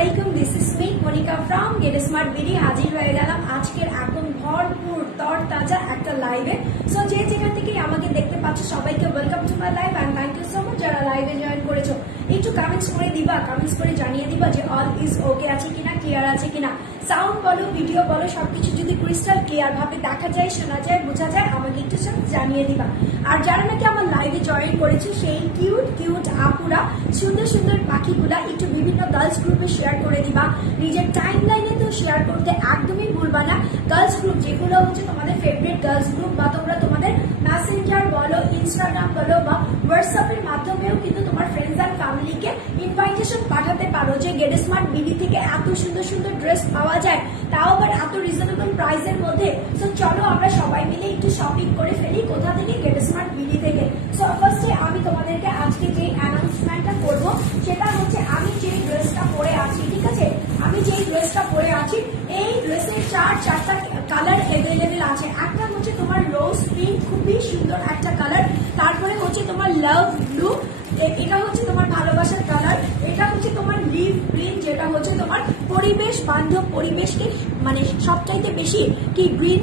আলাইকুম, this is me Monica from Get smart BD. হাজির হয়ে গেলাম আজকের একদম ভরপুর তরতাজা একটা লাইভে। সো যে যেখান থেকে আমাকে দেখতে পাচ্ছ সবাইকে welcome to my live and thank you so much যারা লাইভে জয়েন করেছো। একটু কমেন্টস করে দিবা, কমেন্টস করে জানিয়ে দিবা যে অল ইজ ওকে আছে কিনা, ক্লিয়ার আছে কিনা। সাউন্ড বলো, ভিডিও বলো, সবকিছু যদি ক্রিস্টাল ক্লিয়ার ভাবে দেখা যায়, শোনা যায়, বোঝা যায়, আমাকে একটু জানিয়ে দিবা। আর যারা নাকি আমার লাইভে জয়েন করেছে সেই কিউট কিউট আপুরা, সুন্দর সুন্দর পাখিগুলা একটু বিভিন্ন গার্লস গ্রুপে শেয়ার করে দিবা। নিজের টাইম লাইনে তো শেয়ার করতে একদমই ভুলবা না। গার্লস গ্রুপ যেগুলো হচ্ছে তোমাদের ফেভারিট গার্লস গ্রুপ, বা তোমরা তোমাদের মেসেঞ্জার বলো, ইনস্টাগ্রাম বলো বা হোয়াটসঅ্যাপের মাধ্যমেও কিন্তু তোমার ফ্রেন্ডস অ্যান্ড ফ্যামিলিকে ইনভাইটেশন পাঠাতে পারো যে গেট স্মার্ট বিডি থেকে এত সুন্দর সুন্দর ড্রেস পাওয়া যায়, তাও আবার এত রিজনেবল প্রাইসের মধ্যে। সো চলো আমরা সবাই মিলে একটু শপিং করে ফেলি। কোথা থেকে? গেট স্মার্ট বিডি থেকে। সো ফার্স্টে আমি তোমাদেরকে আজকে যে অ্যানাউন্সমেন্টটা করব সেটা হচ্ছে আমি যে ড্রেসটা পরে আছি, ঠিক আছে, আমি যে ড্রেসটা পরে আছি এই ড্রেসের চারটা কালার অ্যাভেলেবেল আছে। একটা হচ্ছে তোমার রোজ পিঙ্ক, খুবই সুন্দর একটা কালার। তারপরে হচ্ছে তোমার লাভ ব্লু, এটা হচ্ছে তোমার ভালোবাসার কালার। এটা হচ্ছে তোমার লিভ গ্রিন, যেটা হচ্ছে তোমার পরিবেশ বান্ধব, পরিবেশকে মানে সবচাইতে বেশি কি গ্রিন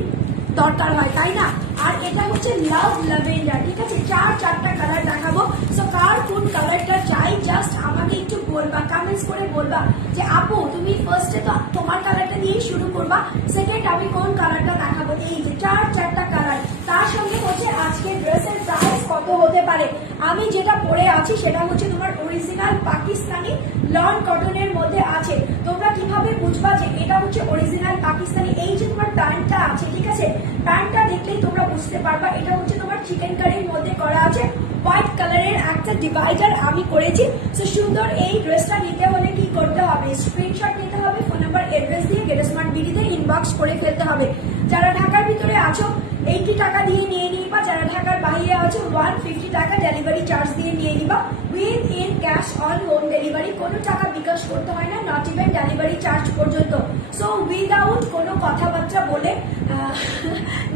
দরকার হয়, তাই না? আর এটা হচ্ছে লাভ ল্যাভেন্ডার, ঠিক আছে। চারটা কালার দেখাবো। সো কার কোন কালারটা চাই জাস্ট আমাকে একটু বলবা, কমেন্টস করে বলবা যে আপু তুমি ফার্স্টে তো তোমার কালারটা দিয়ে শুরু করবা, সেকেন্ড আমি কোন কালারটা দেখাবো। এই যে চারটা কালার। তার সঙ্গে হচ্ছে আজকে ড্রেসের প্রাইস কত হতে পারে। আমি যেটা পরে আছি সেটা হচ্ছে তোমার অরিজিনাল পাকিস্তানি লন কটনের মধ্যে আছে। তোমরা কিভাবে বুঝবা যে এটা হচ্ছে অরিজিনাল পাকিস্তানি? এই যে তোমার প্যান্টটা আছে, ঠিক আছে, প্যান্টটা দেখলেই তোমরা বুঝতে পারবা এটা হচ্ছে তোমার চিকেন কারির মধ্যে করা আছে। হোয়াইট কালারের একটা ডিভাইডার আমি করেছি। তো সুন্দর এই ড্রেসটা নিতে হলে কি করতে হবে? স্ক্রিনশট নিতে হবে, ফোন নাম্বার অ্যাড্রেস দিয়ে গেট স্মার্ট বিডিতে ইনবক্স করে ফেলতে হবে। যারা ঢাকার ভিতরে আছো 80 টাকা দিয়ে নিয়ে নিবা, যারা ঢাকার বাইরে আছো 150 টাকা ডেলিভারি চার্জ দিয়ে নিয়ে নিবা। With in cash on home delivery, কোনো টাকা বিকাশ করতে হয় না, নট ইভেন ডেলিভারি চার্জ পর্যন্ত। সো উইদাউট কোনো কথাবার্তা বলে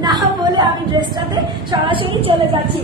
না বলে আমি ড্রেসটাতে সরাসরি চলে যাচ্ছি।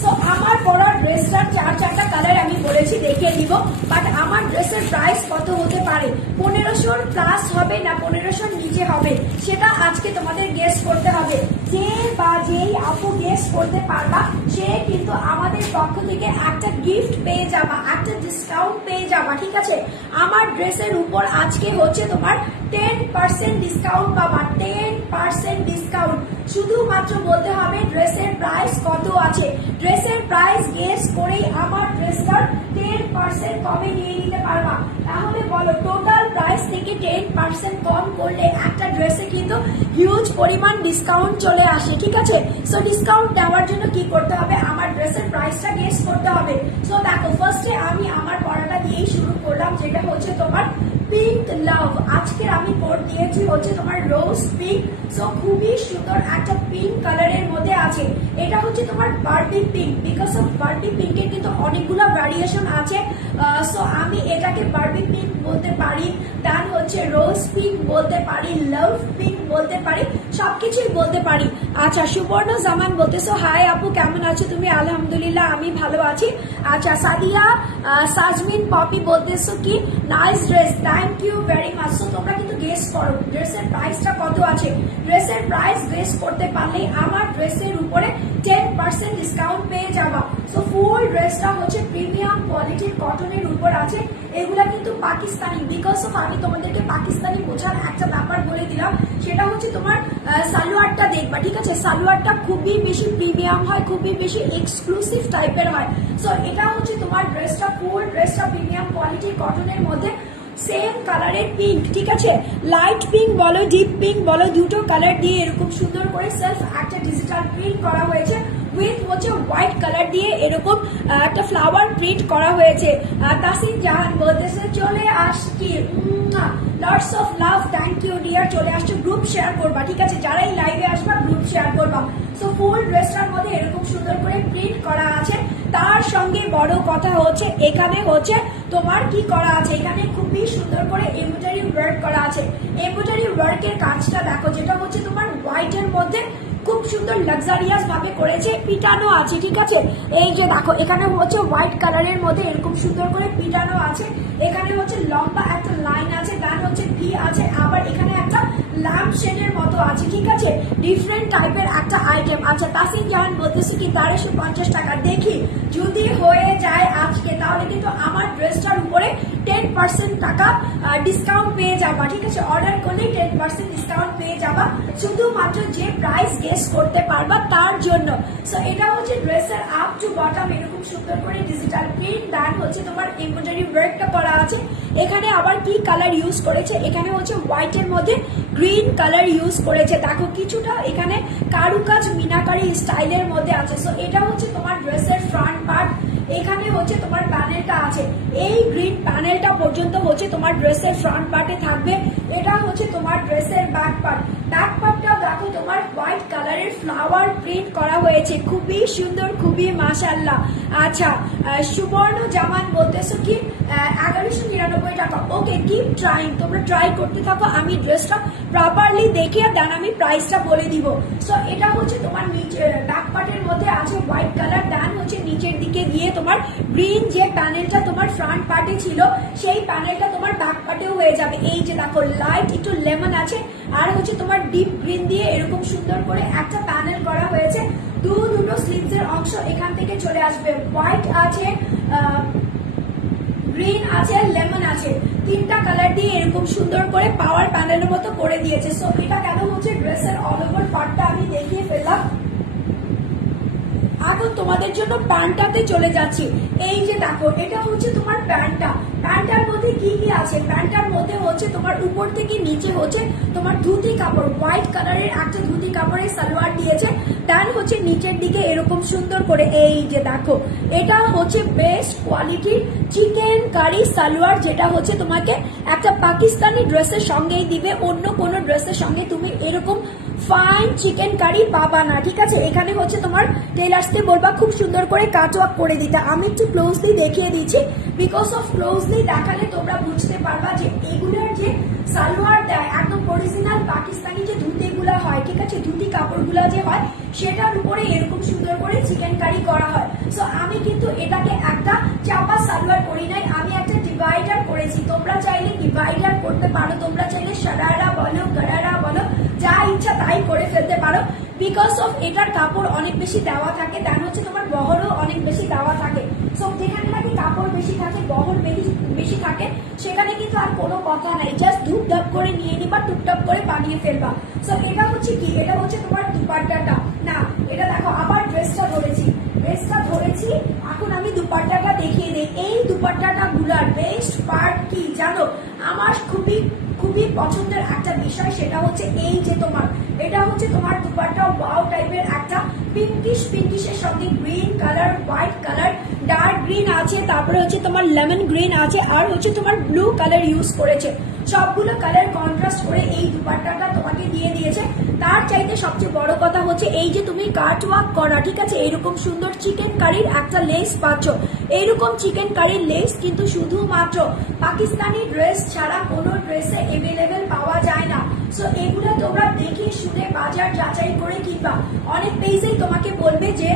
সো আমার পরার ড্রেসটার চারটা কালার আমি বলেছি, দেখিয়ে দিব। বাট আমার ড্রেসের প্রাইস কত হতে পারে? 1500 প্লাস হবে না 1500 নিচে হবে, সেটা আজকে তোমাদের গেস করতে হবে। যে বা যেই আপু গেস করতে পারবা সে কিন্তু আমাদের পক্ষ থেকে একটা গিফট পেয়ে যাবা, একটা ডিসকাউন্ট পেয়ে যাবা, ঠিক আছে। আমার ড্রেসের উপর আজকে হচ্ছে তোমার 10% ডিসকাউন্ট পাবা, 10% ডিসকাউন্ট। শুধুমাত্র বলতে হবে ড্রেসের প্রাইস কত আছে। ড্রেসের প্রাইস গেস করেই আমার ড্রেসটার 10% কমে নিয়ে নিতে পারবা। তাহলে বলো টোটাল প্রাইস থেকে 10% কম করলে একটা ড্রেসে কিন্তু হিউজ পরিমাণ ডিসকাউন্ট চলে আসে, ঠিক আছে। সো ডিসকাউন্ট দেওয়ার জন্য কি করতে হবে? আমার ড্রেসের প্রাইসটা গেস করতে হবে। সো দেখো ফার্স্টে আমি আমার পড়াটা দিয়েই শুরু করলাম, যেটা হচ্ছে তোমার পিঙ্ক লাভ। আজকে আমি পর দিয়েছি হচ্ছে তোমার রোজ পিঙ্ক। সো খুবই সুন্দর একটা পিঙ্ক কালারের মধ্যে আছে। এটা হচ্ছে তোমার Barbie pink, because of Barbie পিঙ্কের কিন্তু অনেকগুলো ভ্যারিয়েশন আছে। সো আমি এটাকে বার্বি পিঙ্ক বলতে পারি, দেন হচ্ছে রোজ পিঙ্ক বলতে পারি, লাভ পিঙ্ক বলতে পারি, সবকিছুই বলতে পারি। আচ্ছা, সুবর্ণ জামান বলতেছো হাই আপু কেমন আছো তুমি? আলহামদুলিল্লাহ আমি ভালো আছি। আচ্ছা, সাদিয়া সাজমিন পপি বলতেছো কি nice dress, thank you very much. So তোমরা কিন্তু গেস করো ড্রেসের প্রাইসটা কত আছে। ড্রেসের প্রাইস গেস করতে পারলেই আমার ড্রেসের উপরে 10% ডিসকাউন্ট পেয়ে যাবা। সো ফুল ড্রেসটা হচ্ছে প্রিমিয়াম কোয়ালিটির কটনের উপর আছে। এগুলা কিন্তু পাকিস্তানি, বিকজ অফ আমি তোমাদেরকে পাকিস্তানি বোঝার একটা ব্যাপার বলে দিলাম, সেটা হচ্ছে তোমার সালোয়ারটা দেখবা, ঠিক আছে। সালোয়ারটা খুবই বেশি প্রিমিয়াম হয়, খুবই বেশি এক্সক্লুসিভ টাইপের হয়। সো এটা হচ্ছে তোমার ড্রেসটা, ফুল ড্রেসটা প্রিমিয়াম কোয়ালিটির কটনের মধ্যে সেম কালারের পিঙ্ক, ঠিক আছে। লাইট পিঙ্ক বলো, ডিপ পিঙ্ক বলো, দুটো কালার দিয়ে এরকম সুন্দর করে সেলফ একটা ডিজিটাল প্রিন্ট করা হয়েছে। উইথ হচ্ছে হোয়াইট কালার দিয়ে এরকম একটা ফ্লাওয়ার প্রিন্ট করা হয়েছে। তাসিম জাহান বলতেছে চলে আসছি, lots of love, thank you dear. চলে আসছো, গ্রুপ শেয়ার করবা, ঠিক আছে। যারাই লাইভে আসবা গ্রুপ শেয়ার করবা। সো ফুল ড্রেসটার মধ্যে এরকম সুন্দর করে প্রিন্ট করা আছে। তার সঙ্গে বড় কথা হচ্ছে এখানে হচ্ছে তোমার কি করা আছে, এখানে খুবই সুন্দর করে এমব্রয়ডারি ওয়ার্ক করা আছে। এমব্রয়ডারি ওয়ার্কের কাজটা দেখো, যেটা হচ্ছে তোমার হোয়াইটের মধ্যে খুব সুন্দর লাক্সারিয়াস ভাবে করেছে, পিটানো আছে, ঠিক আছে। এই যে দেখো এখানে হচ্ছে হোয়াইট কালারের মধ্যে এরকম সুন্দর করে পিটানো আছে, এখানে হচ্ছে লম্বা একটা লাইন আছে, দেন হচ্ছে ভি আছে, আবার এখানে একটা ল্যাম্প শেডের মতো আছে, ঠিক আছে। ডিফারেন্ট টাইপের একটা আইটেম। আচ্ছা তাসিন জাহান বলতেছি কি 1350 টাকা। দেখি যদি হয়ে যায় আজকে তাহলে কিন্তু আমার ড্রেসটার উপরে 10% টাকা ডিসকাউন্ট পেয়ে যাবা, ঠিক আছে। অর্ডার করলেই 10% ডিসকাউন্ট পেয়ে যাবা, শুধুমাত্র যে প্রাইস গেস করতে পারবা তার জন্য। সো এটা হচ্ছে ড্রেসের আপ টু বটম এরকম সুন্দর করে ডিজিটাল প্রিন্ট, দেন হচ্ছে তোমার এমব্রয়ডারি ওয়ার্কটা করা আছে। এখানে আবার কি কালার ইউজ করেছে, এখানে হচ্ছে হোয়াইট এর মধ্যে গ্রিন কালার ইউজ করেছে। দেখো কিছুটা এখানে কারুকাজ মিনাকারি স্টাইলের মধ্যে আছে। সো এটা হচ্ছে তোমার ড্রেসের ফ্রন্ট পার্ট, এখানে হচ্ছে তোমার প্যানেলটা আছে, এই গ্রিন প্যানেলটা পর্যন্ত হচ্ছে তোমার ড্রেসের ফ্রন্ট পার্টে থাকবে। এটা হচ্ছে তোমার ড্রেসের ব্যাক পার্ট, ব্যাক পার্টটাও দেখো তোমার হোয়াইট কালারের ফ্লাওয়ার প্রিন্ট করা হয়েছে, খুবই সুন্দর, খুবই মাশাআল্লাহ। আচ্ছা সুবর্ণ জামান বলতেছো কি 1199 টাকা। ওকে কিপ ট্রাইং, তোমরা ট্রাই করতে থাকো, আমি ড্রেসটা প্রপারলি দেখে দেন আমি প্রাইসটা বলে দিব। সো এটা হচ্ছে তোমার নিচে ব্যাক পার্টের মধ্যে আছে হোয়াইট কালার, দেন হচ্ছে নিচের দিকে গিয়ে তোমার গ্রিন যে প্যানেলটা তোমার ফ্রন্ট পার্টে ছিল সেই প্যানেলটা তোমার ব্যাক পার্টেও হয়ে যাবে। এই যে দেখো লাইট একটু লেমন আছে, আর হচ্ছে তোমার ডিপ গ্রিন দিয়ে এরকম সুন্দর করে একটা প্যানেল করা হয়েছে। দুটো স্লিভস এর অংশ এখান থেকে চলে আসবে, হোয়াইট আছে, গ্রিন আছে, লেমন আছে, তিনটা কালার দিয়ে এরকম সুন্দর করে পাওয়ার প্যানেলের মতো করে দিয়েছে। সো এটা কেন হচ্ছে ড্রেসের অল ওভার পার্টটা আমি দেখিয়ে ফেললাম। এখন তোমাদের জন্য প্যান্টটাতে চলে যাচ্ছি। এই যে দেখো এটা হচ্ছে তোমার প্যান্টটা, প্যান্টটার মধ্যে কি কি আছে, প্যান্টটার মধ্যে হচ্ছে তোমার উপর থেকে নিচে হচ্ছে তোমার ধুতি কাপড়, হোয়াইট কালারের একটা ধুতি কাপড়ের সালোয়ার দিয়েছে, দেন হচ্ছে নিচের দিকে এরকম সুন্দর করে এই যে দেখো এটা হচ্ছে বেস্ট কোয়ালিটির চিকেন কারি সালোয়ার, যেটা হচ্ছে তোমাকে একটা পাকিস্তানি ড্রেসের সঙ্গেই দিবে, অন্য কোনো ড্রেসের সঙ্গে তুমি এরকম ফাইন চিকেন কারি পাবা না, ঠিক আছে। এখানে হচ্ছে তোমার টেলার্সকে বলবা খুব সুন্দর করে কাট ওয়ার্ক করে দিতে। আমি একটু ক্লোজলি দেখিয়ে দিচ্ছি, বিকজ অফ ক্লোজলি দেখালে তোমরা বুঝতে পারবা যে এগুলোর যে সালোয়ার দেয় একদম অরিজিনাল পাকিস্তানি যে ধুতিগুলো হয়, ঠিক আছে, ধুতি কাপড়গুলো যে হয় সেটার উপরে এরকম সুন্দর করে চিকেন কারি করা হয়। সো আমি কিন্তু এটাকে একটা চাপা সালোয়ার করি নাই, আমি একটা ডিভাইডার করেছি। তোমরা চাইলে ডিভাইডার করতে পারো, তোমরা চাইলে সারারা বলো গারারা বলো, যা ইচ্ছা তাই করে ফেলতে পারো, বিকজ অফ এটার কাপড় অনেক বেশি দেওয়া থাকে, দেন হচ্ছে তোমার বহরও অনেক বেশি দেওয়া থাকে। সো যেখানে নাকি কাপড় বেশি থাকে, বহর বেশি থাকে, সেখানে কিন্তু আর কোনো কথা নাই, জাস্ট ধূপ ধাপ করে নিয়ে নিবা, টুপটাপ করে বানিয়ে ফেলবা। সো এটা হচ্ছে কি, এটা হচ্ছে তোমার দুপাট্টাটা না, এটা দেখো আবার ড্রেসটা ধরেছি, এখন আমি দুপাট্টাটা দেখিয়ে দিই। এই দুপাট্টাটা গুলার বেস্ট পার্ট কি জানো, আমার খুবই খুবই পছন্দের একটা বিষয়, সেটা হচ্ছে এই যে তোমার এটা হচ্ছে তোমার দুপাট্টা ওয়াও টাইপের একটা পিঙ্কিশের সঙ্গে green colour, white colour, dark green আছে, তারপরে হচ্ছে তোমার লেমন গ্রিন আছে, আর হচ্ছে তোমার ব্লু কালার ইউজ করেছে। সবগুলো কালার কন্ট্রাস্ট করে এই দুপাট্টাটা তোমাকে দিয়ে দিয়েছে। তার চাইতে সবচেয়ে বড় কথা হচ্ছে এই যে তুমি কাট ওয়ার্ক করা, ঠিক আছে, এইরকম সুন্দর চিকেন কারির একটা লেস পাচ্ছ। এইরকম চিকেন কারির লেস কিন্তু শুধুমাত্র পাকিস্তানি ড্রেস ছাড়া কোনো ড্রেসে এভেলেবেল পাওয়া যায় না। সো এগুলো তোমরা দেখে শুনে বাজার যাচাই করে কিনবা। অনেক পেজেই তোমাকে বলবে যে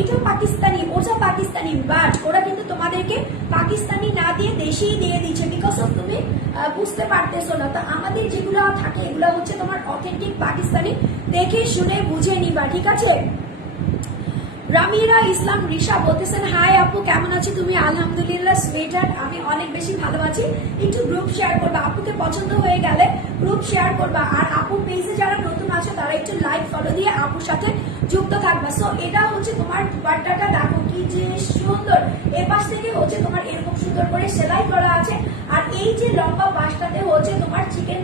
এটা পাকিস্তানি, ওটা পাকিস্তানি, বাট ওরা কিন্তু তোমাদেরকে পাকিস্তানি না দিয়ে দেশি দিয়ে দিচ্ছে, বিকজ অফ তুমি বুঝতে পারতেছো না। তো আমাদের যেগুলো থাকে এগুলো হচ্ছে তোমার অথেন্টিক পাকিস্তানি, দেখে শুনে বুঝে নিবা, ঠিক আছে। রামিরা ইসলাম রিশা বলতেছেন হাই আপু কেমন আছি তুমি? আলহামদুলিল্লাহ সুইটার, আমি অনেক বেশি ভালো আছি। একটু গ্রুপ শেয়ার করবা, আপুকে পছন্দ হয়ে গেলে গ্রুপ শেয়ার করবা, আর আপুর পেজে যারা নতুন আছো তারা একটু লাইক ফলো দিয়ে আপুর সাথে যুক্ত থাকবা। সো এটা হচ্ছে তোমার দুপাট্টাটা দেখো কি যে সুন্দর, এপাশ থেকে হচ্ছে তোমার এরকম সুন্দর করে সেলাই করা আছে, আর এই যে লম্বা বাসটাতে হচ্ছে তোমার চিকেন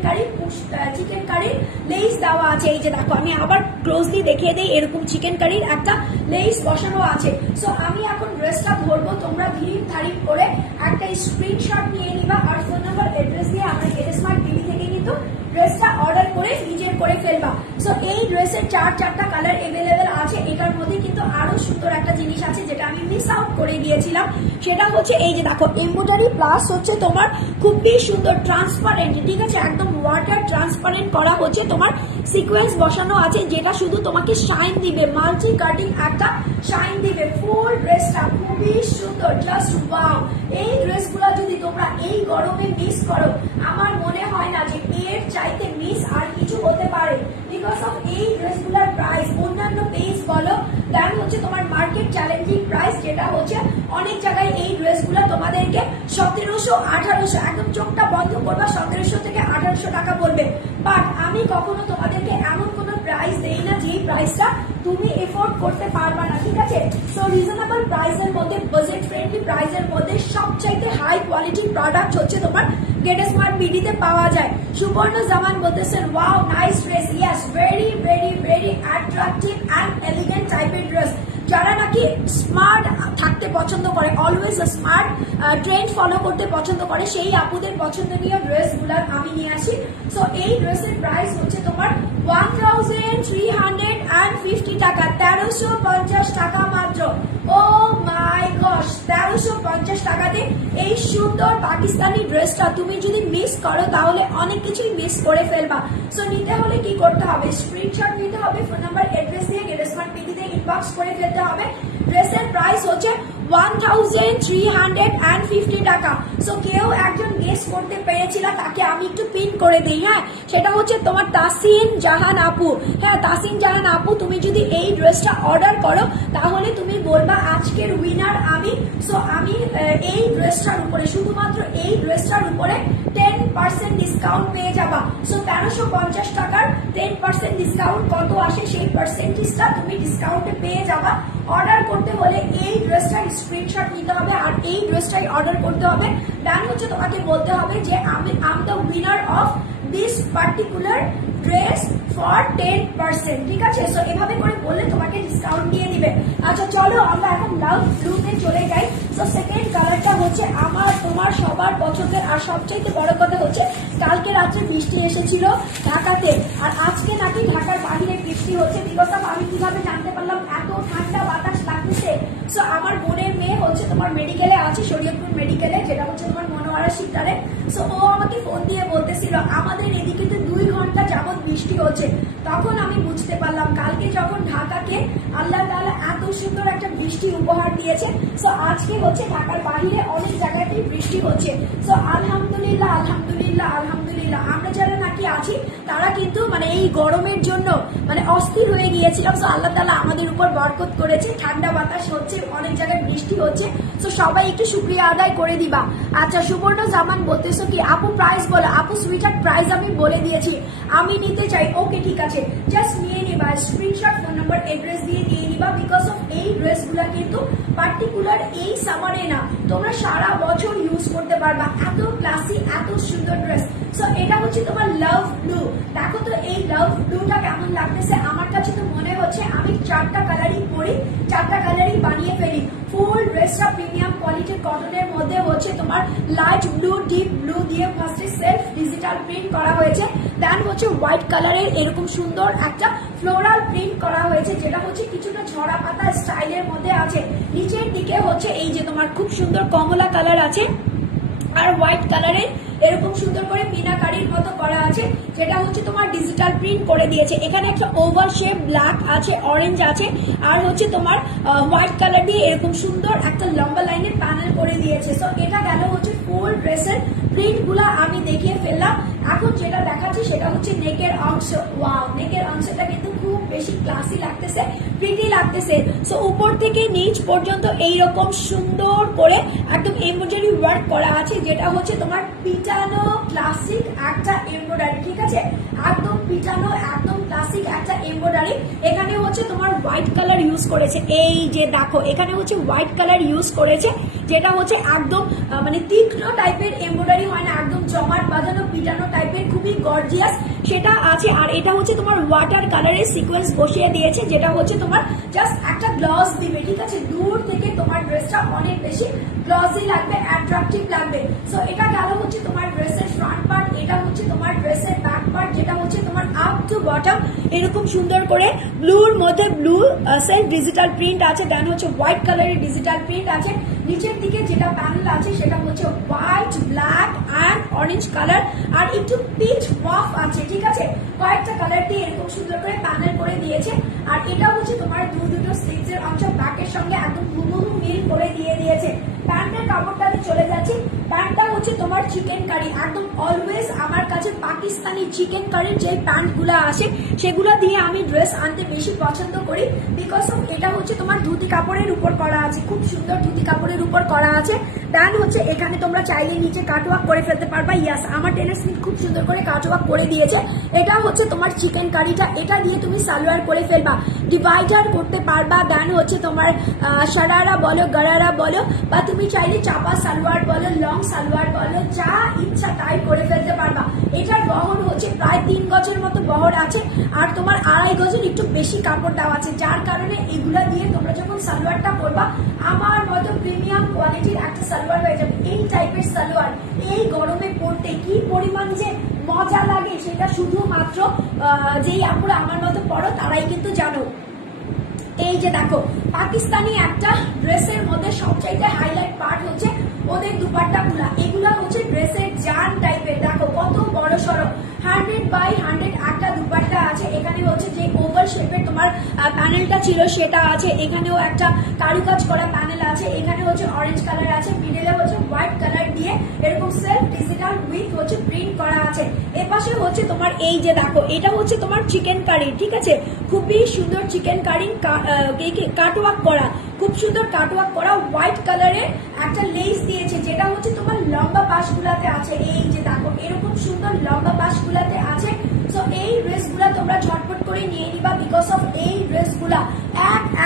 কারির লেস দেওয়া আছে। এই যে দেখো আমি আবার ক্লোজলি দেখিয়ে দিই, এরকম চিকেন কারির একটা লেস বসানো আছে। সো আমি এখন ড্রেসটা ধরবো, তোমরা ধীর ধারিপ করে একটা স্ক্রিনশট নিয়ে নিবা, আর ফোন নাম্বার অ্যাড্রেস দিয়ে আমরা স্মার্ট টিভি থেকে কিন্তু ড্রেসটা অর্ডার করে নিজের করে ফেলবা। সো এই ড্রেসের চারটা কালার এভেলেবেল আছে, এটার মধ্যে কিন্তু আরো সুন্দর একটা জিনিস আছে যেটা আমি মিস আউট করে গিয়েছিলাম, সেটা হচ্ছে এই যে দেখো এমব্রয়ডারি প্লাস হচ্ছে তোমার খুবই সুন্দর ট্রান্সপারেন্ট, ঠিক আছে, একদম ওয়াটার ট্রান্সপারেন্ট করা হচ্ছে তোমার সিকোয়েন্স বসানো আছে, যেটা শুধু তোমাকে শাইন দিবে, মাল্টি কাটিং একটা শাইন দিবে। ফুল ড্রেসটা খুবই সুন্দর, জাস্ট ওয়াও। এই ড্রেসগুলো যদি তোমরা এই গরমে মিস করো, আমার মনে হয় না যে এর চাইতে মিস আর কিছু হতে পারে, বিকজ অফ এই ড্রেসগুলোর প্রাইস অন্যান্য পেজ বলো দেন হচ্ছে তোমার মার্কেট চ্যালেঞ্জিং প্রাইস, যেটা হচ্ছে অনেক জায়গায় এই ড্রেসগুলো তোমাদেরকে 1700 1800, একদম চোখটা বন্ধ করবা 1700 থেকে 1800 টাকা বলবে, বাট আমি কখনো তোমাদেরকে এমন কোনো প্রাইস দেই না যে প্রাইসটা তুমি এফোর্ড করতে পারবা না, ঠিক আছে। সো রিজনেবল প্রাইসের মধ্যে, বাজেট ফ্রেন্ডলি প্রাইসের মধ্যে সবচাইতে হাই কোয়ালিটি প্রোডাক্ট হচ্ছে তোমার গেট স্মার্ট বিডিতে পাওয়া যায়। সুবর্ণ জামান বলতেছেন wow nice dress, yes very very very attractive and elegant টাইপের ড্রেস। যারা নাকি স্মার্ট থাকতে পছন্দ করে, অলওয়েজ স্মার্ট ট্রেন্ড ফলো করতে পছন্দ করে, সেই আপুদের পছন্দনীয় ড্রেসগুলো আমি নিয়ে আসি। সো এই ড্রেসের প্রাইস হচ্ছে তোমার 1350 টাকা, 1350 টাকা মাত্র। ও মাই গশ, 1350 টাকাতে এই সুন্দর পাকিস্তানি ড্রেসটা তুমি যদি মিস করো তাহলে অনেক কিছুই মিস করে ফেলবা। সো নিতে হলে কি করতে হবে, স্ক্রিনশট নিতে হবে, ফোন নাম্বার অ্যাড্রেস দিয়ে গেট স্মার্ট বিডিতে ইনবক্স করে ফেলতে হবে। ড্রেসের প্রাইস হচ্ছে 1350 টাকা। সো কেউ একজন গেস করতে পেরেছিল, তাকে আমি একটু পিন করে দিই, হ্যাঁ, সেটা হচ্ছে তোমার তাসিন জাহান আপু। হ্যাঁ তাসিন জাহান আপু, তুমি যদি এই ড্রেসটা অর্ডার করো তাহলে তুমি বলবা আজকের উইনার আমি। সো আমি এই ড্রেসটার উপরে, শুধুমাত্র এই ড্রেসটার উপরে 10% ডিসকাউন্ট পেয়ে যাবা। সো 1350 টাকার 10% ডিসকাউন্ট কত আসে, সেই পার্সেন্টেজটা তুমি ডিসকাউন্টে পেয়ে যাবা। অর্ডার করতে হলে এই ড্রেসটার স্ক্রিনশট নিতে হবে আর এই ড্রেসটাই অর্ডার করতে হবে। দেন হচ্ছে তোমাকে বলতে হবে যে আমি the winner of this particular dress for 10%, ঠিক আছে। সো এভাবে করে বললে তোমাকে ডিসকাউন্ট দিয়ে দিবে। আচ্ছা চলো আমরা এখন লাভ ব্লুতে চলে যাই। সো সেকেন্ড কালারটা হচ্ছে আমার তোমার সবার পছন্দের, আর সবচাইতে বড় কথা হচ্ছে কালকে রাত্রে বৃষ্টি এসেছিল ঢাকাতে, আর আজকে নাকি ঢাকার বাহিরে বৃষ্টি হচ্ছে, বিকজ অফ আমি কিভাবে জানতে পারলাম, এত ঠান্ডা বাতাস লাগতেছে। সো আমার বোনের মেয়ে হচ্ছে তোমার মেডিকেলে আছে, শরীয়তপুর মেডিকেলে, যেটা হচ্ছে তোমার মনোয়ারা শিকদারে। সো ও আমাকে ফোন দিয়ে বলতেছিল আমাদের এদিকে তো 2 ঘন্টা যাবত বৃষ্টি হচ্ছে। তখন আমি বুঝতে পারলাম কালকে যখন ঢাকাকে আল্লাহ তাআলা এত সুন্দর একটা বৃষ্টি উপহার দিয়েছে, সো আজকে হচ্ছে ঢাকার বাহিরে অনেক জায়গাতেই বৃষ্টি হচ্ছে। সো আলহামদুলিল্লাহ আলহামদুলিল্লাহ আলহামদুলিল্লাহ, আমরা যারা নাকি আছি তারা কিন্তু মানে এই গরমের জন্য মানে অস্থির হয়ে গিয়েছিলাম। সো আল্লাহ তাআলা আমাদের উপর বরকত করেছে, ঠান্ডা বাতাস হচ্ছে, অনেক জায়গায় বৃষ্টি হচ্ছে। সো সবাই একটু শুকরিয়া আদায় করে দিবা। আচ্ছা সুবর্ণ জামান বলতেছো কি আপু প্রাইস বলো, আপু সুইটার প্রাইস আমি বলে দিয়েছি, আমি নিতে চাই। ওকে ঠিক আছে, জাস্ট নিয়ে নিবা, স্ক্রিনশট ফোন নাম্বার অ্যাড্রেস দিয়ে নিয়ে নিবা, বিকজ অফ এই ড্রেসগুলো কিন্তু পার্টিকুলার এই সামারে না, তোমরা সারা বছর ইউজ করতে পারবা, এত ক্লাসি এত সুন্দর ড্রেস। সো এটা হচ্ছে তোমার লাভ ব্লু। দেখো তো এই লাভ ব্লুটা কেমন লাগতেছে, আমার কাছে তো মনে হচ্ছে আমি 4টা কালারই পরি, 4টা কালারই বানিয়ে ফেলি। ফুল ড্রেসটা প্রিমিয়াম কোয়ালিটির কটনের মধ্যে হচ্ছে তোমার লাইট ব্লু ডিপ ব্লু দিয়ে ফার্স্টে সেলফ ডিজিটাল প্রিন্ট করা হয়েছে, দেন হচ্ছে হোয়াইট কালারের এরকম সুন্দর একটা ফ্লোরাল প্রিন্ট করা হয়েছে, যেটা হচ্ছে কিছুটা ঝরা পাতা স্টাইলের মধ্যে আছে। নিচের দিকে হচ্ছে এই যে তোমার খুব সুন্দর কমলা কালার আছে, আর হোয়াইট কালারের এরকম সুন্দর করে মিনাকারির মতো করা আছে, যেটা হচ্ছে তোমার ডিজিটাল প্রিন্ট করে দিয়েছে। এখানে একটা ওভাল শেপ ব্ল্যাক আছে, অরেঞ্জ আছে, আর হচ্ছে তোমার হোয়াইট কালার দিয়ে এরকম সুন্দর একটা লম্বা লাইনের প্যানেল করে দিয়েছে। সো এটা গেল হচ্ছে ফুল ড্রেসের প্রিন্ট গুলা আমি দেখিয়ে ফেললাম। এখন যেটা দেখাচ্ছি সেটা হচ্ছে নেকের অংশ। ওয়াও, নেকের অংশটা কিন্তু খুব বেশি ক্লাসি লাগতেছে, প্রিটি লাগতেছে। সো উপর থেকে নিচ পর্যন্ত এইরকম সুন্দর করে একদম এমব্রয়ডারি ওয়ার্ক করা আছে, যেটা হচ্ছে তোমার পিটানো ক্লাসিক একটা এমব্রয়ডারি, ঠিক আছে, একদম পিটানো একদম ক্লাসিক একটা এমব্রয়ডারি। এখানে হচ্ছে তোমার হোয়াইট কালার ইউজ করেছে, এই যে দেখো এখানে হচ্ছে হোয়াইট কালার ইউজ করেছে, যেটা হচ্ছে একদম মানে তীক্ষ্ণ টাইপের এমব্রয়ডারি হয় না, একদম জমাট বাঁধানো পিটানো টাইপের, খুবই গর্জিয়াস সেটা আছে। আর এটা হচ্ছে তোমার ওয়াটার কালারের সিকোয়েন্স বসিয়ে দিয়েছে, যেটা হচ্ছে তোমার জাস্ট একটা গ্লস দিবে, ঠিক আছে, দূর থেকে তোমার ড্রেসটা অনেক বেশি গ্লসি লাগবে, অ্যাট্রাকটিভ লাগবে। সো এটা গেল হচ্ছে তোমার ড্রেসের ফ্রন্ট পার্ট, এটা হচ্ছে তোমার ড্রেসের ব্যাক পার্ট যেটা হচ্ছে তোমার আপ টু বটম এরকম সুন্দর করে ব্লুর মধ্যে ব্লু সেলফ ডিজিটাল প্রিন্ট আছে, দেন হচ্ছে হোয়াইট কালারের ডিজিটাল প্রিন্ট আছে। নিচের দিকে যেটা প্যানেল আছে সেটা হচ্ছে white, black and orange colour আর একটু পিচ ওয়াফ আছে, ঠিক আছে। কয়েকটা কালার দিয়ে এরকম সুন্দর করে প্যানেল করে দিয়েছে। আর এটা হচ্ছে তোমার দুটো স্লিভস এর অংশ ব্যাকের সঙ্গে একদম হুবহু মিল করে দিয়ে দিয়েছে। প্যান্টের কাপড়টাতে চলে যাচ্ছি। প্যান্টটা হচ্ছে তোমার চিকেন কারি, একদম অলওয়েজ আমার কাছে পাকিস্তানি চিকেন কারির যে প্যান্ট গুলা আসে সেগুলো দিয়ে আমি ড্রেস আনতে বেশি পছন্দ করি, বিকজ অফ এটা হচ্ছে তোমার ধুতি কাপড়ের উপর করা আছে, খুব সুন্দর ধুতি কাপড়ের উপর করা আছে। দেন হচ্ছে এখানে তোমরা চাইলে নিচে কাটওয়ার্ক করে ফেলতে পারবা। ইয়াস, আমার টেলার স্মিথ খুব সুন্দর করে কাটওয়ার্ক করে দিয়েছে। এটা হচ্ছে তোমার চিকেন কারিটা, এটা দিয়ে তুমি সালোয়ার করে ফেলবা, ডিভাইডার করতে পারবা। দেন হচ্ছে তোমার সারারা বলো, গারারা বলো, বা তুমি চাইলে চাপা সালোয়ার বলো, লং সালোয়ার বলো, যা ইচ্ছা তাই করে ফেলতে পারবা। এটার বহর হচ্ছে প্রায় 3 গজের মতো বহর আছে, আর তোমার 2.5 গজের একটু বেশি কাপড় দেওয়া আছে, যার কারণে এগুলা দিয়ে তোমরা যখন সালোয়ারটা পরবা আমার মতো প্রিমিয়াম কোয়ালিটির একটা সালোয়ার হয়ে যাবে। এই টাইপের সালোয়ার এই গরমে পরতে কি পরিমাণ যে মজা লাগে সেটা শুধুমাত্র যেই আপুরা আমার মতো পরো তারাই কিন্তু জানো। এই যে দেখো, পাকিস্তানি একটা ড্রেসের মধ্যে সবচাইতে হাইলাইট পার্ট হচ্ছে ওদের দুপাট্টা গুলা। এগুলা হচ্ছে ড্রেসের জান টাইপের, দেখো কত বড় সড়ো 100x100 একটা দুপাট্টা আছে। এখানে হচ্ছে যে ওভাল শেপের তোমার প্যানেলটা ছিল সেটা আছে, এখানেও একটা কারুকাজ করা প্যানেল আছে, এখানে হচ্ছে অরেঞ্জ কালার আছে, মিডলে হচ্ছে হোয়াইট কালার দিয়ে এরকম সেলফ ডিজিটাল উইথ হচ্ছে প্রিন্ট করা আছে। এপাশে হচ্ছে তোমার এই যে দেখো, এটা হচ্ছে তোমার চিকেন কারি, ঠিক আছে, খুবই সুন্দর চিকেন কারি কাটওয়ার্ক করা, খুব সুন্দর কাটওয়ার্ক করা হোয়াইট কালারের একটা লেস দিয়েছে, যেটা হচ্ছে তোমার লম্বা পাশগুলাতে আছে। এই যে দেখো এরকম সুন্দর লম্বা পাশগুলাতে আছে। সো এই ড্রেস গুলা তোমরা ঝটপট করে নিয়ে নিবা, বিকজ অফ এই ড্রেস গুলা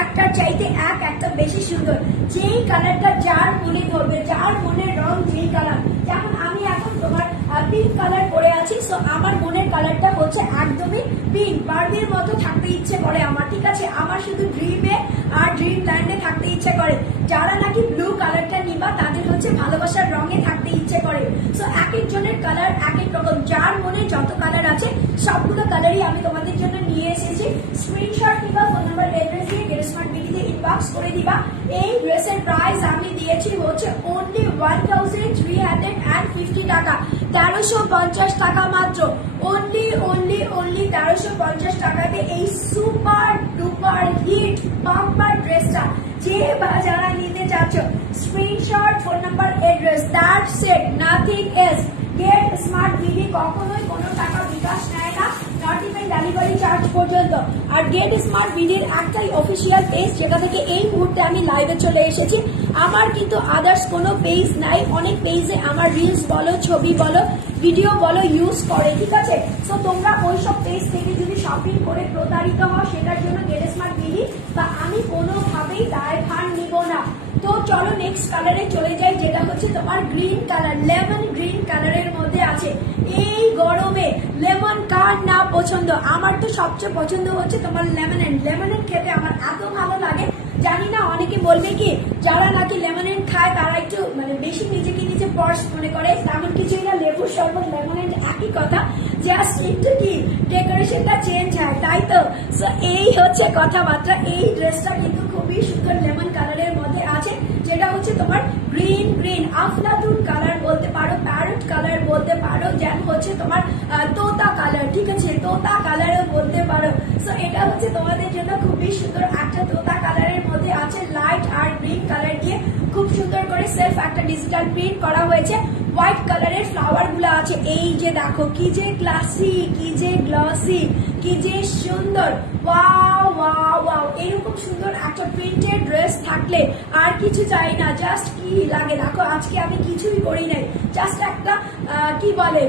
একটার চাইতে একটা বেশি সুন্দর। যেই কালারটা যার মনে ধরবে, যার মনের রং যেই কালার, যেমন আমি এখন তোমার পিঙ্ক কালার পরে আছি, সো আমার মনের কালারটা হচ্ছে একদমই পিঙ্ক, বারবির মতো থাকতে ইচ্ছে করে আমার, ঠিক আছে। আমার শুধু ড্রিমে আর ড্রিম ল্যান্ডে থাকতে ইচ্ছে করে। যারা নাকি ব্লু কালারটা নিবা তাদের হচ্ছে ভালোবাসার রঙে থাকতে ইচ্ছে করে। সো এক একজনের কালার এক এক রকম, যার মনে যত কালার আছে সবগুলো কালারই আমি তোমাদের জন্য নিয়ে এসেছি। স্ক্রিনশট নিবা, ফোন নাম্বার অ্যাড্রেস দিয়ে গেটস্মার্ট বিডিতে ইনবক্স করে দিবা। এই ড্রেসের প্রাইস আমি দিয়েছি হচ্ছে অনলি 1350 টাকা, 1350 টাকা মাত্র, অনলি 1350 টাকাতে এই সুপার ডুপার হিট বাম্পার ড্রেসটা যে বা যারা নিতে চাচ্ছ screenshot, phone number, address, that's it, nothing else. Get smart BD কখনোই কোনো টাকা বিকাশ নেয় না, নট ইভেন ডেলিভারি চার্জ পর্যন্ত। আর গেট স্মার্ট বিডির একটাই অফিসিয়াল পেজ যেটা থেকে এই মুহূর্তে আমি লাইভে চলে এসেছি। আমার কিন্তু আদার্স কোনো পেজ নাই, অনেক পেজে আমার রিলস বলো, ছবি বলো, ভিডিও বলো ইউজ করে, ঠিক আছে। সো তোমরা ওইসব পেজ থেকে যদি শপিং করে প্রতারিত হও সেটার জন্য গেট স্মার্ট বিডি বা আমি কোনোভাবেই দায়ভার নিব না। তো চলো নেক্সট কালারে চলে যাই, যেটা হচ্ছে তোমার গ্রিন কালার, লেমন গ্রিন কালারের মধ্যে আছে। এই গরমে লেমন কার না পছন্দ, আমার তো সবচেয়ে পছন্দ হচ্ছে তোমার লেমনেন্ড। লেমনেন্ড খেতে আমার এত ভালো লাগে, জানি না অনেকে বলবে কি যারা নাকি লেমনেন্ড খায় তারা একটু মানে বেশি নিজেকে নিজে পর্স মনে করে, তেমন কিছুই না। লেবুর শরবত লেমনেন্ড একই কথা, জাস্ট একটু কি ডেকোরেশনটা চেঞ্জ হয়, তাই তো। সো এই হচ্ছে কথাবার্তা। এই ড্রেসটা কিন্তু খুবই সুন্দর লেমন কালারের মধ্যে আছে, যেটা হচ্ছে তোমার গ্রিন আফলাতুন কালার বলতে পারো, প্যারট কালার বলতে পারো, যেন হচ্ছে তোমার তোতা কালার, ঠিক আছে, তোতা কালারও বলতে পারো। সো এটা হচ্ছে তোমাদের জন্য খুবই সুন্দর একটা তোতা কালারের মধ্যে আছে, লাইট আর গ্রিন কালার দিয়ে খুব সুন্দর করে সেলফ একটা ডিজিটাল প্রিন্ট করা হয়েছে। হোয়াইট কালারের ফ্লাওয়ার গুলো আছে। এই যে দেখো কি যে ক্লাসি, কি যে গ্লসি, কি যে সুন্দর, ওয়াও ওয়াও ওয়াও। এরকম সুন্দর একটা প্রিন্টেড ড্রেস থাকলে আর কিছু চাই না। জাস্ট কি লাগে দেখো, আজকে আমি কিছুই করি নাই, জাস্ট একটা কি বলে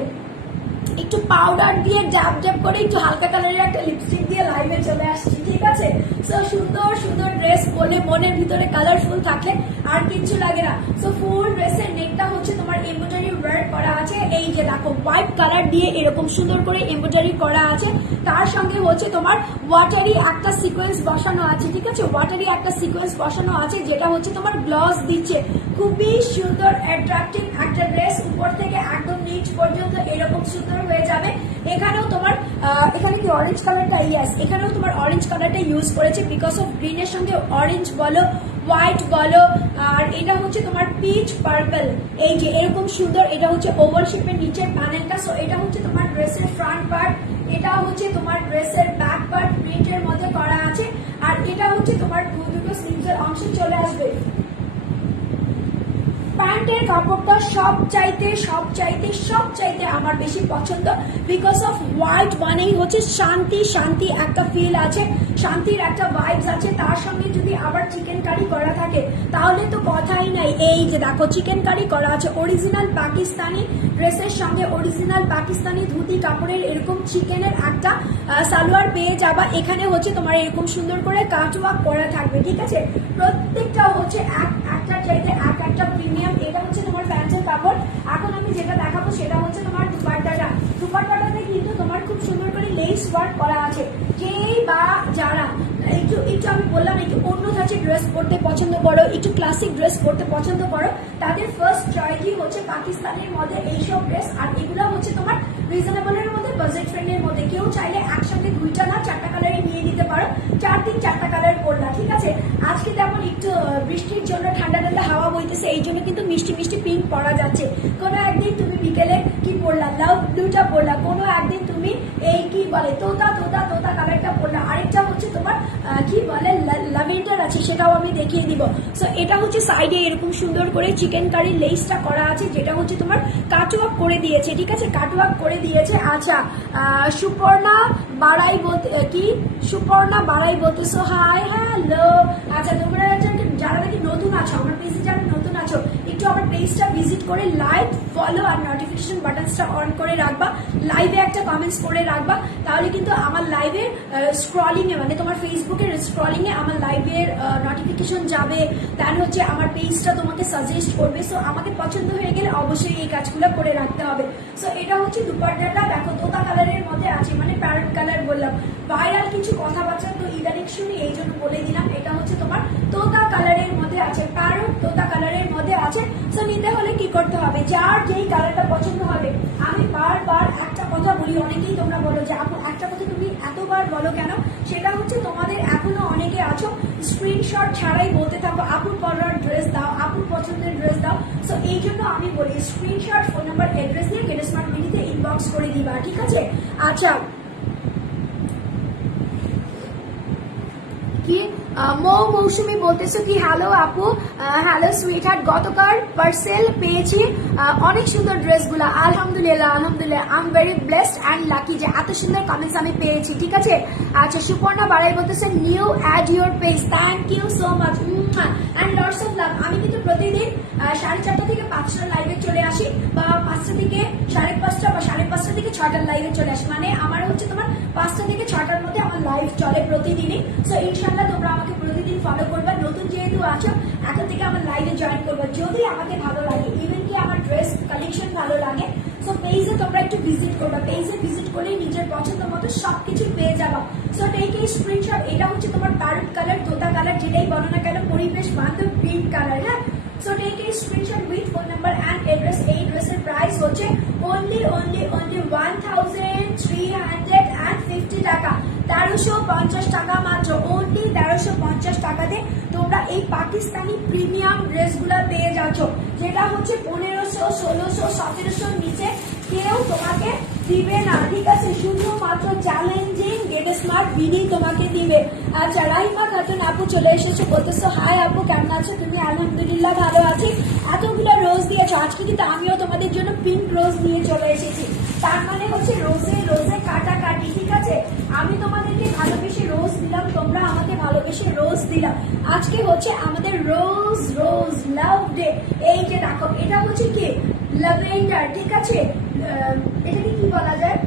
একটু পাউডার দিয়ে ড্যাব ড্যাব করে একটু হালকা কালারের একটা লিপস্টিক দিয়ে লাইভে চলে আসছি, ঠিক আছে। সো সুন্দর সুন্দর ড্রেস বলে মনের ভিতরে কালারফুল থাকলে আর কিচ্ছু লাগে না। সো ফুল ড্রেসের নেকটা হচ্ছে তোমার এমব্রয়ডারি ওয়ার্ক করা আছে। এই যে দেখো হোয়াইট কালার দিয়ে এরকম সুন্দর করে এমব্রয়ডারি করা আছে, তার সঙ্গে হচ্ছে তোমার ওয়াটারি একটা সিকোয়েন্স বসানো আছে, ঠিক আছে, ওয়াটারি একটা সিকোয়েন্স বসানো আছে যেটা হচ্ছে তোমার গ্লস দিচ্ছে। খুবই সুন্দর অ্যাট্রাক্টিভ একটা ড্রেস, উপর থেকে একদম নিচ পর্যন্ত এরকম সুন্দর হয়ে যাবে। এখানেও তোমার এখানে কি অরেঞ্জ কালারটা, ইয়েস, এখানেও তোমার অরেঞ্জ কালারটা ইউজ করেছে বিকজ অফ গ্রিনের সঙ্গে অরেঞ্জ বলো হোয়াইট বলো, আর এটা হচ্ছে তোমার পিচ পার্পল, এই যে এরকম সুন্দর, এটা হচ্ছে ওভাল শেপের নিচের প্যানেলটা। সো এটা হচ্ছে তোমার ড্রেসের ফ্রন্ট পার্ট, এটা হচ্ছে তোমার ড্রেসের ব্যাক পার্ট প্রিন্টের মধ্যে করা আছে, আর এটা হচ্ছে তোমার দুটো স্লিভসের অংশে চলে আসবে। প্যান্টের কাপড়টা সবচাইতে আমার বেশি পছন্দ বিকজ অফ হোয়াইট মানেই হচ্ছে শান্তি, শান্তি একটা ফিল আছে, শান্তির একটা ভাইবস আছে। তার সঙ্গে যদি আবার চিকেন কারি করা থাকে তাহলে তো কথাই নাই। এই যে দেখো চিকেন কারি করা আছে, অরিজিনাল পাকিস্তানি ড্রেসের সঙ্গে অরিজিনাল পাকিস্তানি ধুতি কাপড়ের এরকম চিকেনের একটা সালোয়ার পেয়ে যাবা। এখানে হচ্ছে তোমার এরকম সুন্দর করে কাটওয়ার্ক করা থাকবে, ঠিক আছে, প্রত্যেকটা হচ্ছে একটা চাইতে একটা প্রিমিয়াম। এটা হচ্ছে তোমার প্যান্টের কাপড়। এখন আমি যেটা দেখাবো সেটা হচ্ছে তোমার দুপাট্টাটা। দুপাট্টাটাতে কিন্তু তোমার খুব সুন্দর করে লেস ওয়ার্ক করা আছে। যেই বা যারা একটু আমি বললাম একটু অন্য ধাঁচের ড্রেস পরতে পছন্দ করো, একটু ক্লাসিক ড্রেস পরতে পছন্দ করো, তাদের ফার্স্ট চয়েসই হচ্ছে পাকিস্তানের মধ্যে এইসব ড্রেস। আর এগুলো হচ্ছে তোমার রিজনেবলের মধ্যে, বাজেট ফ্রেন্ডের মধ্যে। কেউ চাইলে একসাথে দুইটা না চারটা কালারে নিয়ে নিতে পারো, 4-3-4টা কালার পরলা, ঠিক আছে। আজকে তেমন একটু বৃষ্টির জন্য ঠান্ডা ঠান্ডা হাওয়া বইতেছে, এই জন্য কিন্তু মিষ্টি মিষ্টি পিঙ্ক পরা যাচ্ছে। কোনো একদিন তুমি বিকেলে কি পরলা, লাভ ব্লুটা পরলা, কোনো একদিন তুমি এই কি বলে তোতা কালারটা পরলা, আরেকটা হচ্ছে তোমার কি বলে ল্যাভেন্ডার আছে, সেটাও আমি দেখিয়ে দিব। সো এটা হচ্ছে সাইডে এরকম সুন্দর করে চিকেন কারি লেসটা করা আছে, যেটা হচ্ছে তোমার কাটওয়ার্ক করে দিয়েছে, ঠিক আছে, কাটওয়ার্ক করে দিয়েছে। আচ্ছা, সুপর্ণা বাড়াই বলতেছো হাই হ্যালো। আচ্ছা, তোমরা যারা নাকি নতুন আছো, আমার পেজে যারা নতুন আছো, একটু আমার পেজটা ভিজিট করে লাইক, ফলো আর নোটিফিকেশন বাটনসটা অন করে রাখবা, লাইভে একটা কমেন্টস করে রাখবা, তাহলে কিন্তু আমার লাইভের স্ক্রলিং এ মানে তোমার ফেসবুকের স্ক্রলিং এ আমার লাইভের নোটিফিকেশন যাবে, দেন হচ্ছে আমার পেজটা তোমাকে সাজেস্ট করবে। সো আমাকে পছন্দ হয়ে গেলে অবশ্যই এই কাজগুলো করে রাখতে হবে। সো এটা হচ্ছে দুপাট্টাটা, দেখো তোতা কালারের মধ্যে আছে, মানে প্যারট কালার বললাম, ভাইরাল কিছু কথাবার্তা তো ইদানিং শুনি, এই জন্য বলে দিলাম। এটা হচ্ছে তোমার তোতা কালারের মধ্যে আছে, প্যারট তোতা কালারের মধ্যে আছে। সো নিতে হলে কি করতে হবে, যার যেই কালারটা পছন্দ হবে। আমি বারবার একটা কথা বলি, অনেকেই তোমরা বলো যে আপু একটা কথা তুমি এতবার বলো কেন, সেটা হচ্ছে তোমাদের এখনো অনেকে আছো স্ক্রিনশট ছাড়াই বলতে থাকো আপুর পরার ড্রেস দাও, আপুর পছন্দের ড্রেস দাও। সো এই জন্য আমি বলি স্ক্রিনশট, ফোন নাম্বার, অ্যাড্রেস দিয়ে গেট স্মার্ট বিডিতে ইনবক্স করে দিবা, ঠিক আছে। আচ্ছা, কি মৌসুমি বলতেছো কি হ্যালো আপু, হ্যালো সুইট হার্ট, গতকাল পার্সেল পেয়েছি অনেক সুন্দর ড্রেসগুলো, আলহামদুলিল্লাহ I am very blessed and lucky যে এত সুন্দর কমেন্টস আমি পেয়েছি, ঠিক আছে। আচ্ছা, সুপর্ণা বাড়াই বলতেছে new add your page, thank you so much and lots of love. আমি কিন্তু প্রতিদিন 4:30 থেকে 5টা লাইভে চলে আসি, বা 5টা থেকে 5:30 বা 5:30 থেকে 6টার লাইভে চলে আসি, মানে আমার হচ্ছে তোমার 5টা থেকে 6টার মধ্যে আমার লাইভ চলে প্রতিদিনই। সো ইনশাল্লাহ তোমরা আমাকে প্রতিদিন ফলো করবা, নতুন যেহেতু আছো এখন থেকে আমার লাইভে জয়েন করবা, যদি আমাকে ভালো লাগে, ইভেন কি আমার ড্রেস কালেকশন ভালো লাগে। সো পেজে তোমরা একটু ভিজিট করবা, পেজে ভিজিট করলে নিজের পছন্দ মতো সবকিছু পেয়ে যাবা। সো টেক এই স্ক্রিনশট। এটা হচ্ছে তোমার প্যারট কালার, তোতা কালার, যেটাই বলো না কেন, পরিবেশ বান্ধব গ্রিন কালার, হ্যাঁ। সো টেক এই screenshot with phone number and address. এই ড্রেসের প্রাইস হচ্ছে only 1350 টাকা, 1350 টাকা মাত্র, only 1350 টাকাতে তোমরা এই পাকিস্তানি প্রিমিয়াম ড্রেসগুলো পেয়ে যাচ্ছ, যেটা হচ্ছে 1500, 1600, 1700 নিচে কেউ তোমাকে দিবে না, ঠিক আছে, শুধুমাত্র চ্যালেঞ্জিং গেট স্মার্ট বিডি তোমাকে দিবে। আচ্ছা, রাহিমা খাতুন আপু চলে এসেছো, বলতেছো হাই আপু কেমন আছো তুমি, আলহামদুলিল্লাহ ভালো আছি। এতগুলো রোজ দিয়েছো, আজকে কিন্তু আমিও তোমাদের জন্য পিঙ্ক রোজ নিয়ে চলে এসেছি, তার মানে হচ্ছে রোজে রোজে কাটাকাটি, ঠিক আছে। আমি তোমাদেরকে ভালোবেসে রোজ দিলাম, তোমরা আমাকে ভালোবেসে রোজ দিলাম। আজকে হচ্ছে আমাদের রোজ লাভ ডে। এই যে দেখো, এটা হচ্ছে কি ল্যাভেন্ডার, ঠিক আছে, এটাকে কি বলা যায়,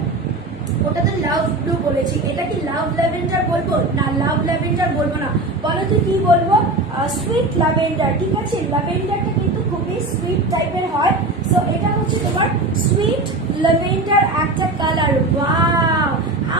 ওটা তো লাভ ব্লু বলেছি, এটা কি লাভ ল্যাভেন্ডার বলবো না, লাভ ল্যাভেন্ডার বলবো না, বলো তো কি বলবো, সুইট ল্যাভেন্ডার, ঠিক আছে। ল্যাভেন্ডারটা কিন্তু খুবই সুইট টাইপের হয়। সো এটা হচ্ছে তোমার সুইট ল্যাভেন্ডার একটা কালার। ওয়াও,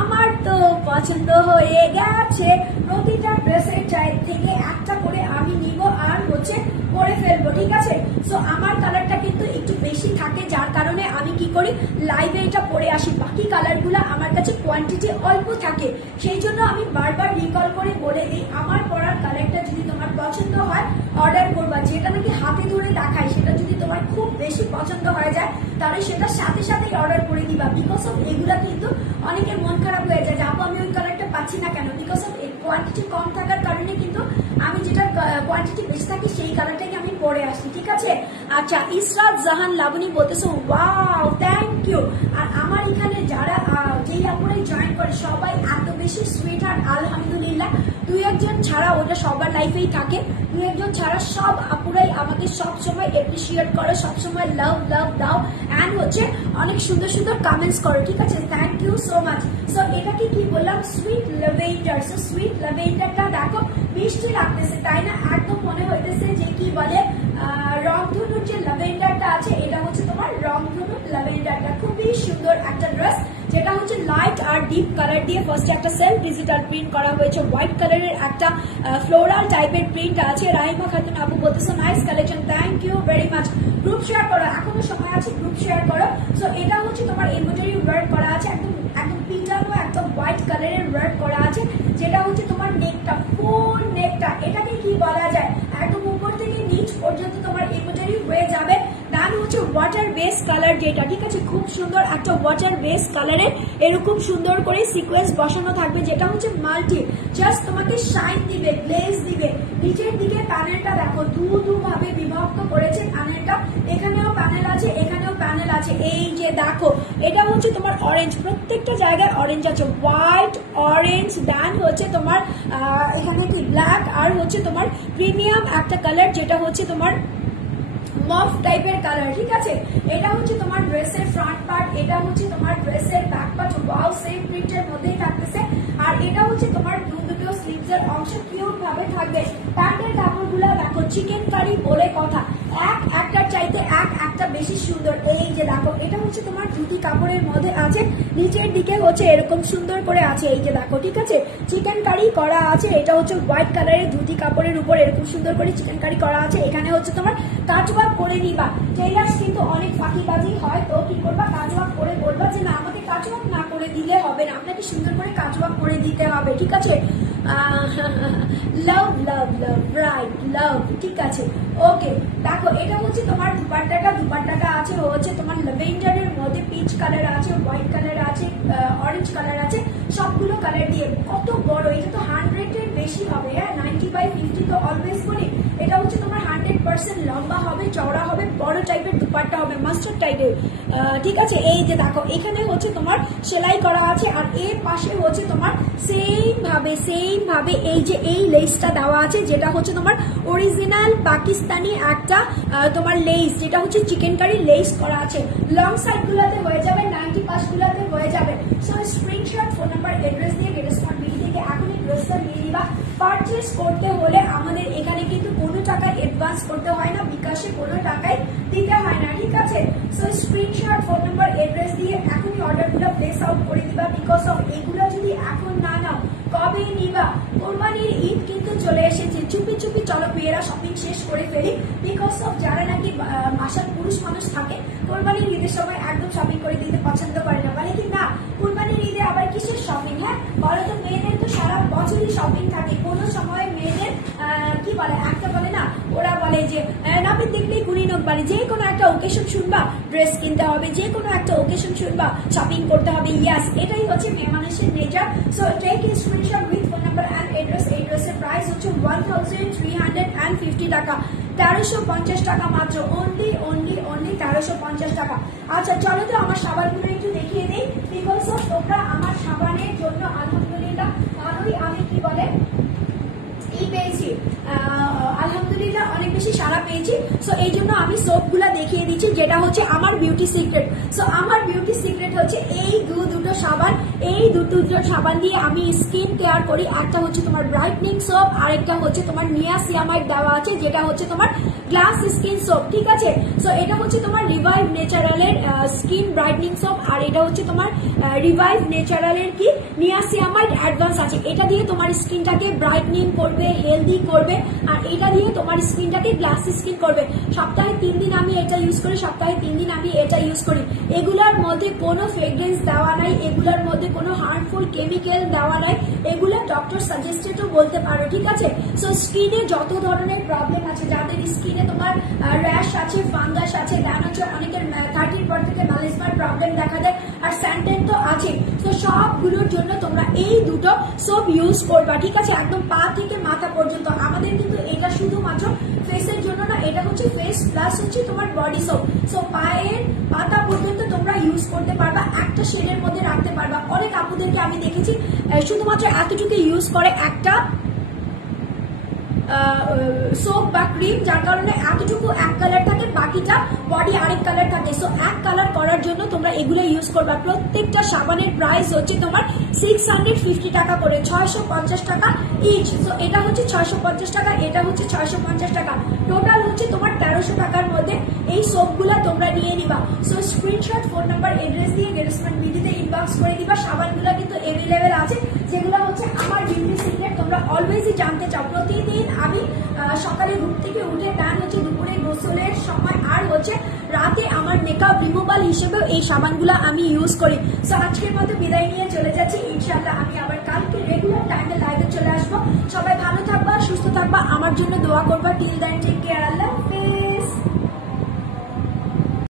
আমার তো পছন্দ হয়ে গেছে। প্রতিটা ড্রেসের চাই থেকে একটা করে আমি নিব আর হচ্ছে পরে ফেলবো, ঠিক আছে। সো আমার কালারটা কিন্তু একটু বেশি থাকে, যার কারণে আমি কি করি লাইভে এটা পরে আসি। বাকি কালারগুলো আমার কাছে কোয়ান্টিটি অল্প থাকে, সেই জন্য আমি বারবার রিকল করে বলে দিই আমার পরার কালারটা যদি তোমার পছন্দ হয় অর্ডার করবা। যেটা নাকি হাতে ধরে দেখায় সেটা যদি তোমার খুব বেশি পছন্দ হয়ে যায় তাহলে সেটা সাথে সাথেই অর্ডার করে দিবা। বিকজ অফ এগুলা কিন্তু অনেকের মন খারাপ হয়ে যায় যে আপু আমি ওই কালারটা পাচ্ছি না কেন। বিকজ অফ কোয়ান্টিটি কম থাকার কারণে কিন্তু আমি যেটা কোয়ান্টিটি বেশি থাকি সেই কালারটাকে আমি পরে আসি, ঠিক আছে। আচ্ছা, ইসরাত জাহান লাবণী বলতেছো ওয়াও থ্যাংক ইউ। আর আমার এখানে যারা যেই আপুরাই জয়েন করে সবাই এত বেশি সুইট আর আলহামদুলিল্লাহ। দুই একজন ছাড়া, ওটা সবার লাইফেই থাকে, দুই একজন ছাড়া সব আপুরাই আমাকে সব সময় এপ্রিসিয়েট করো, সব সময় লাভ লাভ দাও এন্ড হচ্ছে অনেক সুন্দর সুন্দর কমেন্টস করো, ঠিক আছে। Thank you so much. So এটাকে কি বললাম, সুইট ল্যাভেন্ডার। সো সুইট ল্যাভেন্ডারটা দেখো মিষ্টি লাগতেছে, তাই না? একদম মনে হইতেছে যে কি বলে রংধনুর যে ল্যাভেন্ডারটা আছে এটা হচ্ছে তোমার রংধনুর ল্যাভেন্ডারটা। খুবই সুন্দর একটা ড্রেস, যেটা হচ্ছে লাইট আর ডিপ কালার দিয়ে ফার্স্টে একটা সেলফ ডিজিটাল প্রিন্ট করা হয়েছে। হোয়াইট কালারের একটা ফ্লোরাল টাইপের প্রিন্ট আছে। রাইমা খাতুন আপু বলতেছো nice collection, thank you very much. Group share করো, এখনো সময় আছে, গ্রুপ শেয়ার করো। সো এটা হচ্ছে তোমার এমব্রয়ডারি ওয়ার্ক করা আছে, একদম একদম পিটানো একদম হোয়াইট কালারের ওয়ার্ক করা আছে, যেটা হচ্ছে তোমার নেকটা, ফুল নেকটা, এটাকে কি বলা যায় একদম উপর থেকে নিচ পর্যন্ত তোমার এমব্রয়ডারি হয়ে যাবে। দেন হচ্ছে ওয়াটার বেস কালার যেটা, ঠিক আছে, খুব সুন্দর একটা ওয়াটার বেস কালারের এরকম সুন্দর করে সিকোয়েন্স বসানো থাকবে, যেটা হচ্ছে মাল্টি, জাস্ট তোমাকে শাইন দিবে, গ্লেজ দিবে। নিচের দিকে প্যানেলটা দেখো দু ভাবে বিভক্ত করেছে প্যানেলটা, এখানেও প্যানেল আছে, এখানেও প্যানেল আছে। এই যে দেখো এটা হচ্ছে তোমার অরেঞ্জ, প্রত্যেকটা জায়গায় অরেঞ্জ আছে, হোয়াইট অরেঞ্জ, দেন হচ্ছে তোমার এখানে কি ব্ল্যাক, আর হচ্ছে তোমার প্রিমিয়াম একটা কালার যেটা হচ্ছে তোমার মফ টাইপের কালার, ঠিক আছে। এটা হচ্ছে তোমার ড্রেসের ফ্রন্ট পার্ট, এটা হচ্ছে তোমার ড্রেসের ব্যাক পার্ট, ওয়াও সেম প্রিন্টের মধ্যেই থাকতেছে। আর এটা হচ্ছে তোমার দুটো স্লিভসের অংশ কিউট ভাবে থাকবে। প্যান্টের কাপড়গুলো দেখো চিকেন কারি বলে কথা, একটার চাইতে একটা বেশি সুন্দর। এই যে দেখো এটা হচ্ছে তোমার ধুতি কাপড়ের মধ্যে আছে, নিচের দিকে হচ্ছে এরকম সুন্দর করে আছে, এই যে দেখো, ঠিক আছে, চিকেন কারি করা আছে। এটা হচ্ছে হোয়াইট কালারের ধুতি কাপড়ের উপর এরকম সুন্দর করে চিকেন কারি করা আছে। এখানে হচ্ছে তোমার কাজওয়ার্ক করে নিবা। টেইলার্স কিন্তু অনেক ফাঁকিবাজি হয়, তো কি করবা কাজওয়ার্ক করে বলবা যে না আমাকে কাজওয়ার্ক না করে দিলে হবে না, আপনাকে সুন্দর করে কাজওয়ার্ক করে দিতে হবে, ঠিক আছে। লাভ লাভ লাভ রাইট লাভ, ঠিক আছে, ওকে। দেখো এটা হচ্ছে তোমার দুপাট্টাটা আছে হচ্ছে তোমার ল্যাভেন্ডারের মধ্যে পিচ কালার আছে, হোয়াইট কালার আছে, অরেঞ্জ কালার আছে, সবগুলো কালার দিয়ে। কত বড়, এটা তো 100 এর বেশি হবে, হ্যাঁ 90/50 তো অলওয়েজ বলি। এটা হচ্ছে তোমার 100% লম্বা হবে, চওড়া হবে, বড় টাইপের দুপাট্টা হবে, মাস্টার্ড টাইপের, ঠিক আছে। এই যে দেখো এখানে হচ্ছে তোমার সেলাই করা আছে, আর এর পাশে হচ্ছে তোমার সেম ভাবে এই যে এই লেসটা দেওয়া আছে, যেটা হচ্ছে তোমার অরিজিনাল পাকিস্তানি একটা তোমার লেস, যেটা হচ্ছে চিকেন কারি লেস করা আছে। লং সাইড গুলাতে হয়ে যাবে, 90 পাশ গুলাতে হয়ে যাবে। So screenshot, phone number, address দিয়ে গেট স্মার্ট বিডি থেকে এখনই ড্রেসটা নিয়ে নিবা। পারচেস করতে হলে আমাদের এখানে কিন্তু কোনো টাকা অ্যাডভান্স করতে হয় না, বিকাশে কোনো টাকাই দিতে হয় না, ঠিক আছে। So screenshot, phone number, address দিয়ে এখনই অর্ডারগুলো প্লেস আউট করে দিবা। বিকজ অফ এগুলো যদি এখন না নাও কবে নিবা? কোরবানির ঈদ কিন্তু চলে এসেছে, চুপি চুপি চলো মেয়েরা শপিং শেষ করে ফেলি। বিকজ অফ যারা নাকি বাসার পুরুষ মানুষ থাকে কোরবানির ঈদের সময় একদম শপিং করে দিতে পছন্দ করে না, বলে কি না কোরবানির ঈদে আবার কিসের শপিং, হ্যাঁ বলো তো। মেয়েদের তো সারা বছরই শপিং থাকে, কোনো সময় মেয়েদের কি বলে একটা বলে না, ওরা বলে যে নাপিত দেখলেই গুণী নোক বাড়ি, যে কোনো একটা ওকেশন শুনবা ড্রেস কিনতে হবে, যে কোনো একটা ওকেশন শুনবা শপিং করতে হবে। ইয়াস, এটাই হচ্ছে মেয়ে মানুষের nature. So take a screenshot with phone number and address. এই ড্রেসের প্রাইস হচ্ছে 1350 টাকা, 1350 টাকা মাত্র, অনলি 1350 টাকা। আচ্ছা চলো তো আমার সাবানগুলো একটু দেখিয়ে দিই। বিকজ অফ তোমরা আমার সাবানের জন্য আলহামদুলিল্লাহ ভালোই আমি কি বলে পেয়েছি, আলহামদুলিল্লাহ অনেক বেশি সারা পেয়েছি। সো এই জন্য আমি সোপগুলা দেখিয়ে দিচ্ছি, যেটা হচ্ছে আমার বিউটি সিক্রেট। সো আমার বিউটি সিক্রেট হচ্ছে এই দুটো সাবান, এই দুটো সাবান দিয়ে আমি স্কিন কেয়ার করি। একটা হচ্ছে তোমার ব্রাইটনিং সোপ, আরেকটা হচ্ছে তোমার নিয়াসিয়ামাইড দেওয়া আছে, যেটা হচ্ছে তোমার গ্লাস স্কিন সোপ, ঠিক আছে। সো এটা হচ্ছে তোমার রিভাইভ ন্যাচারালের স্কিন ব্রাইটনিং সোপ, আর এটা হচ্ছে তোমার রিভাইভ ন্যাচারালের কি নিয়াসিয়ামাইড অ্যাডভান্স আছে। এটা দিয়ে তোমার স্কিনটাকে ব্রাইটনিং করবে, হেলদি করবে, আর এটা দিয়ে তোমার স্কিনটাকে গ্লাসি স্কিন করবে। সপ্তাহে 3 দিন আমি এটা ইউজ করি, সপ্তাহে 3 দিন আমি এটা ইউজ করি। এগুলোর মধ্যে কোনো ফ্রেগ্রেন্স দেওয়া নাই, এগুলোর মধ্যে কোনো হার্মফুল কেমিক্যাল দেওয়া নাই, এগুলো ডক্টর সাজেস্টেডও বলতে পারো, ঠিক আছে। সো স্কিনে যত ধরনের প্রবলেম আছে, যাদের স্কিনে তোমার র্যাশ আছে, ফাঙ্গাস আছে, দেন হচ্ছে অনেকের 30 পর থেকে ম্যালেজমার প্রবলেম দেখা দেয়, আর স্যান্টেন তো আছে। তো সবগুলোর জন্য তোমরা এই দুটো সোপ ইউজ করবা, ঠিক আছে, একদম পা থেকে মাথা পর্যন্ত। আমাদের কিন্তু এটা শুধুমাত্র ফেসের জন্য না, এটা হচ্ছে ফেস প্লাস হচ্ছে তোমার বডি সোপ। সো পায়ের পাতা পর্যন্ত তোমরা ইউজ করতে পারবা, একটা শেডের মধ্যে রাখতে পারবা। অনেক আপুদেরকে আমি দেখেছি শুধুমাত্র এতটুকু ইউজ করে একটা সোপ বা ক্রিম, যার কারণে এতটুকু এক কালার থাকে, বাকিটা বডি আরেক কালার থাকে। সো এক কালার করার জন্য তোমরা এগুলো ইউজ করবা। প্রত্যেকটা সাবানের প্রাইস হচ্ছে তোমার 650 টাকা করে, 650 টাকা ইচ। সো এটা হচ্ছে 650 টাকা, এটা হচ্ছে 650 টাকা, টোটাল হচ্ছে তোমার 1300 টাকার মধ্যে এই সোপগুলা তোমরা নিয়ে নিবা। So screenshot, phone number, address দিয়ে গেটসমার্ট বিউটিতে ইনবক্স করে দিবা। সাবানগুলো কিন্তু এভেলেবেল আছে, যেগুলো হচ্ছে আমার বিউটি সিক্রেট। তোমরা অলওয়েজই জানতে চাও। প্রতিদিন আমি সকালে ঘুম থেকে উঠে দেন হচ্ছে দুপুরে গোসলের সময় আর হচ্ছে রাতে আমার মেকআপ রিমুভাল হিসেবেও এই সাবানগুলো আমি ইউজ করি। সো আজকের মতো বিদায় নিয়ে চলে যাচ্ছি। ইনশাআল্লাহ আমি আবার কালকে রেগুলার টাইমে লাইভে চলে আসবো। সবাই ভালো থাকবা, সুস্থ থাকবা, আমার জন্য দোয়া করবা। টিল দেন টেক কেয়ার, আল্লাহ হাফেজ।